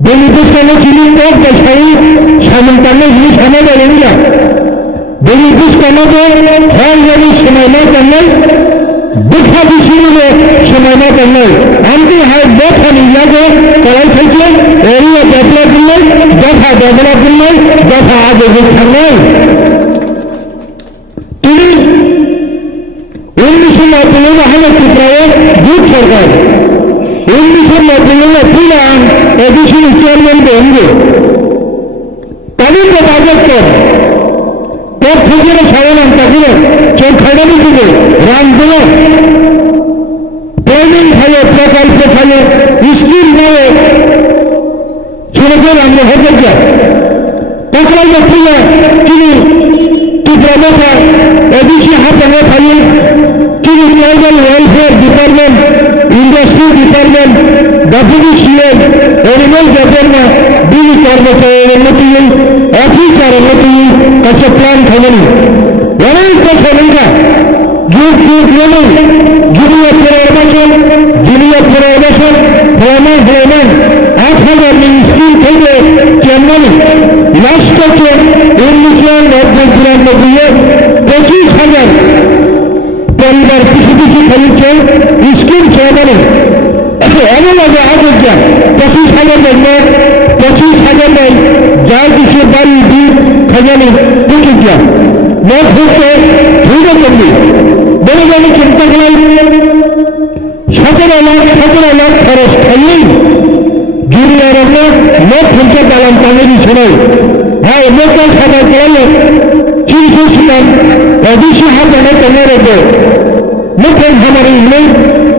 Beneficiano cilinto que sai simultaneously Canada India. Beneficiano de Hungary Semana Kanal, Bukha Bishine Semana Kanal. Anti have both an Ilago, Kalaifajan, area development, Dafa development, Dafa Abu Kanal. Tuli English Mapulana Hana Kutraya, good Sarkar. English Mapulana Pulan, additional chairman Bengo. Tanin the Bajakar, that Pujara Sayan and Takura, Chokadani today, Randula, Training Haya, Prakal Pekala, Iskin Naya, Churakur and the Hodaja. Takra the Pula, Kini, Tubrabata, addition Hapana Pali, Kini Tribal Welfare Department, Industry Department, Deputy CM, Animal Department, Bini Karmachaya, Material, Officer Material, such a plan coming. What is the Sarinka? Junior Perabation, Brahman, after the skill table, Germany, last structure, English of the Grand of the year, Purchase Hagar, Paribar Pisubishi Kalicha, Skin Germany. All of the other jam, Purchase Hagar, Purchase Hagar, Jardi Shubari, Kajani, Puchia, not Hoke, Thuga, Bengali Chintakai, Sakura Forest, Junior of not Hunter Balantamini Sunai. I local Sabakala, Chinsukan, Addition happened at the Narado. Nothing hammering name,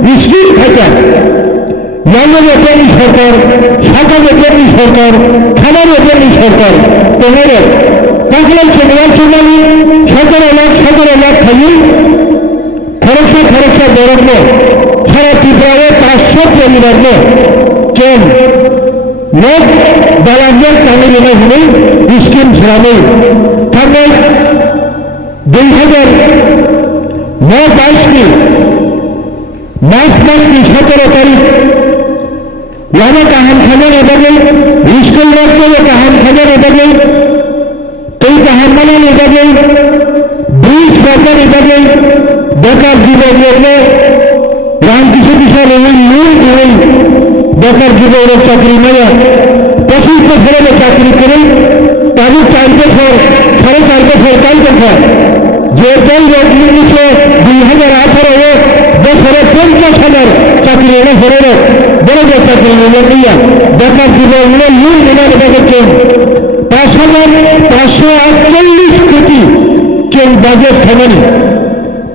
we still Haka. Yama the Penny Sarkar, Saka the Penny Sarkar, Kana the Penny Sarkar, Tonero, Pakla Chemani, Sakura Kayu, Korosha Dorno, Sara Pibrave, Pasok Yamino, Ken, Not Balanjak Tamilina Hune, Iskim Srami, Tamil, Bilhagar, Not Ashmi, Masman Nishatarotari, Yana Kahan Khanar Ebagel, Iskul Rakto Kahan Khanar Ebagel, Kei Kahan Manan Ebagel, Bruce Rakan Ebagel, Bakar Jibogene, Ram Kisha Rowan, Bakar Jibor Chakri Maya, Pasu Pasara Chakri Kare, Tabu Charges for Kalkata, Jetai English, Bihagar Athara, Basara Punkas Hagar, Chakrina Horror, Boga Chakri Maya, Bakar Jibor, you in another king. Pasha actually Kuti, King Budget Kamani.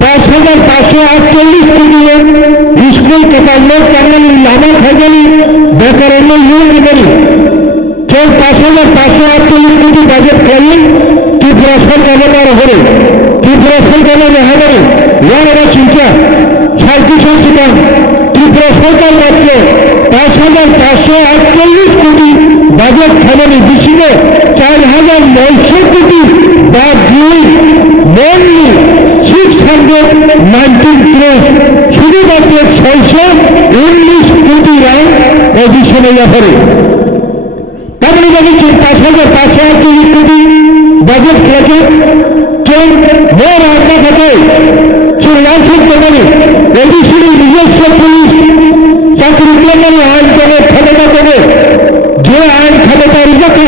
5,548 কোটি school কাটালো কাটালি Lama খাজালি বেকারণ্য university 5,548 কোটি budget করলেন ত্রিপুরা সরকারের হরে ত্রিপুরা সরকারের হাজারে ওয়ারা চিন্তা সার্কি সংস্থান ত্রিপুরা সরকার মাত্র 5,548 কোটি বাজেট খামানি বিশিনে 4,900 কোটি বাদ দিয়ে মেনলি 619 crores শুধুমাত্র 619 কোটি রান অডিশনে যাবে তাহলে বলেছি 5,548 কোটি বাজেট খেলেছে কেন মোর আপনার থাকে চুরাশি টাকায় অডিশনে নিজস্ব পুলিশ চাকরি পেলে আইন করে ক্ষমতা করে যে আইন ক্ষমতা রিজাকা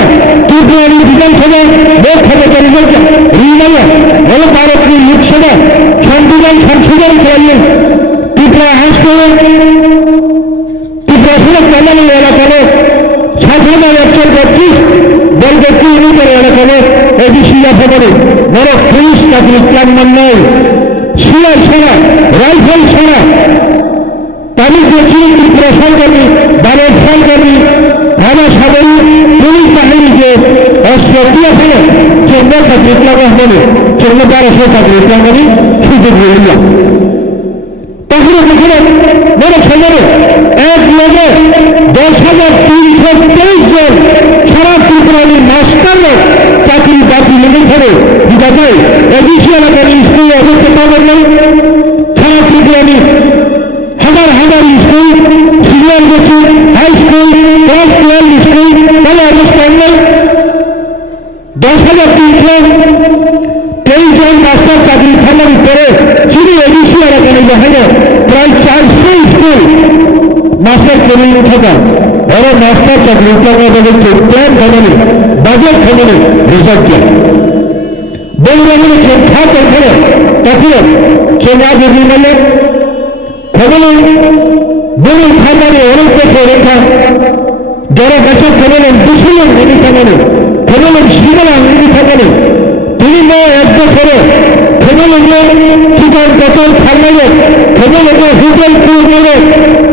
ত্রিপুরানি বিধানসভা লোক ক্ষমতা রিজাকা রিজাকা বলে ভারতীয় লোকসভা সংবিধান সংশোধন করাইলেন ত্রিপুরা হাসপাতালে ত্রিপুরা সড়ক কামানি এলাকায় 7,132 বর্গ কিলোমিটার এলাকায় এডিসি যাবে বড় পুলিশ চাকরি প্ল্যান নয় সিআর ছাড়া রাইফেল ছাড়া তাদের যে ত্রিপুরা সরকারি ভারত সরকারি আমার সাধারণ পুলিশ বাহিনী যে অস্ত্র দিয়ে ফেলে 14 চাকরি প্ল্যান হবে 14,1200 চাকরি প্ল্যান সুযোগ রইল তখন দেখলেন বড় ছেলে এক লোকে 10,323 জন সারা ত্রিপুরানি মাস্টার চাকরি বাকি লেগে থাকে যাতে এডিসি এলাকার স্কুলে অবস্থা পাবেন নাই সারা ত্রিপুরানি হাজার school senior high school class 12 school रास्ता चक्र प्लान खाने बजेट खाने रिजल्ट किया बेलुन खा तक चेना देवी मेले खबले बेलुन खाने रेखा जरा बच्चा खबले दुशलन नहीं खाने खबले शिवला नहीं खाने তিনি এক বছরে খবলে ঠিকান কতল খাইলে খবলে হোটেল পুরো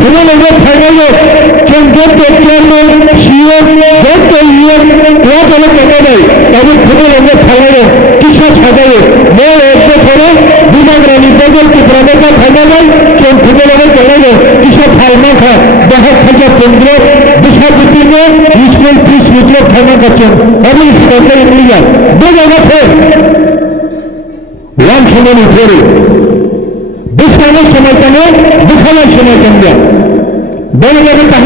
খবলে খাইলে যত চেয়ারম্যান সিও যত ইয়ে ক্লাবলে কেটে তবে খবলে খাইলে কিসা ছাড়াইলে এক বছরে বিনাগ্রামী বদলকে প্রবেশা খাইলে চোখ খবলে কেটে কিসা ফাইমা খা 10,015 বিশাপতিনে স্কুল ফিস মিত্র ফাইমা করছেন আমি সরকারি মিলিয়া দু জায়গা ফের ওয়ান সময় ফেরে বিস্তারের সময় কেন দুখানের সময় কেন বলে যাবে